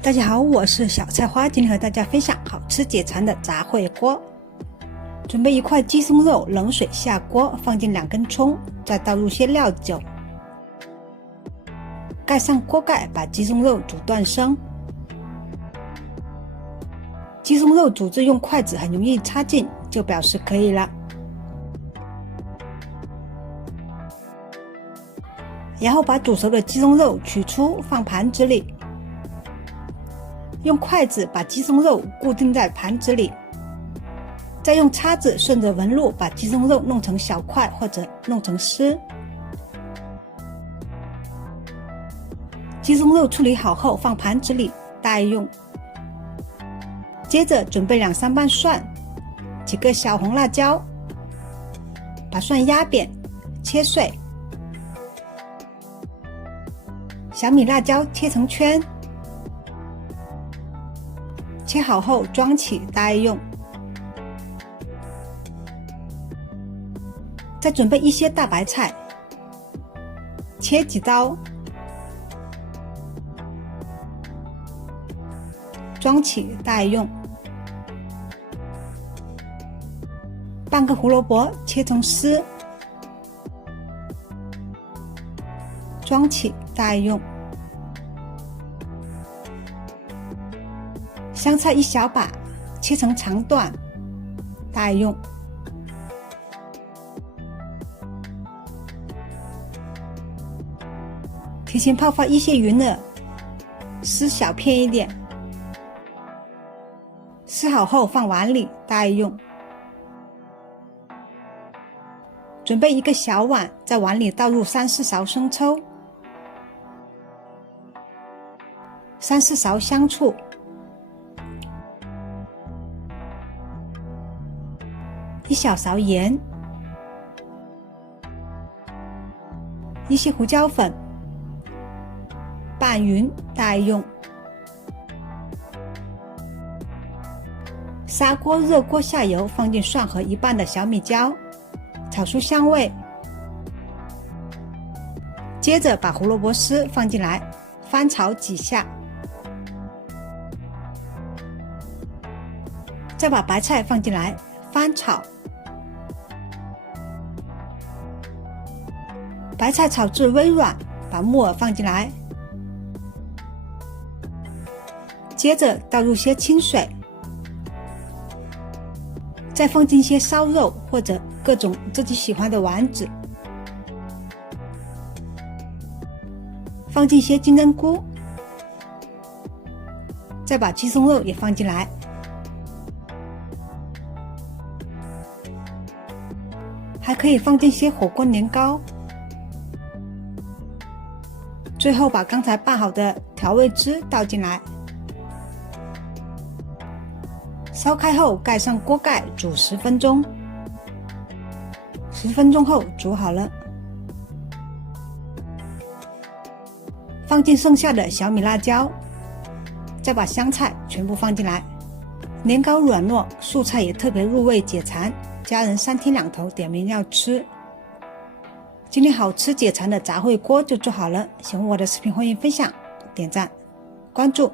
大家好，我是小菜花，今天和大家分享好吃解馋的杂烩锅。准备一块鸡胸肉，冷水下锅，放进2根葱，再倒入些料酒，盖上锅盖，把鸡胸肉煮断生。鸡胸肉煮至用筷子很容易插进，就表示可以了。然后把煮熟的鸡胸肉取出，放盘子里。用筷子把鸡胸肉固定在盘子里，再用叉子顺着纹路把鸡胸肉弄成小块或者弄成丝。鸡胸肉处理好后放盘子里待用。接着准备2-3瓣蒜，几个小红辣椒，把蒜压扁切碎。小米辣椒切成圈，切好后装起待用。再准备一些大白菜，切几刀，装起待用。半个胡萝卜切成丝，装起待用。香菜1小把，切成长段，待用。提前泡发一些云耳，撕小片一点，撕好后放碗里待用。准备一个小碗，在碗里倒入3-4勺生抽，3-4勺香醋，1小勺盐，一些胡椒粉，拌匀待用。砂锅热锅下油，放进蒜和1瓣的小米椒，炒出香味。接着把胡萝卜丝放进来，翻炒几下，再把白菜放进来，翻炒。白菜炒至微软，把木耳放进来，接着倒入些清水，再放进些烧肉或者各种自己喜欢的丸子，放进些金针菇，再把鸡胸肉也放进来，还可以放进些火锅年糕，最后把刚才拌好的调味汁倒进来，烧开后盖上锅盖煮10分钟。10分钟后煮好了，放进剩下的小米辣椒，再把香菜全部放进来。年糕软糯，素菜也特别入味解馋，家人3天2头点名要吃。今天好吃解馋的杂烩锅就做好了，喜欢我的视频欢迎分享、点赞、关注。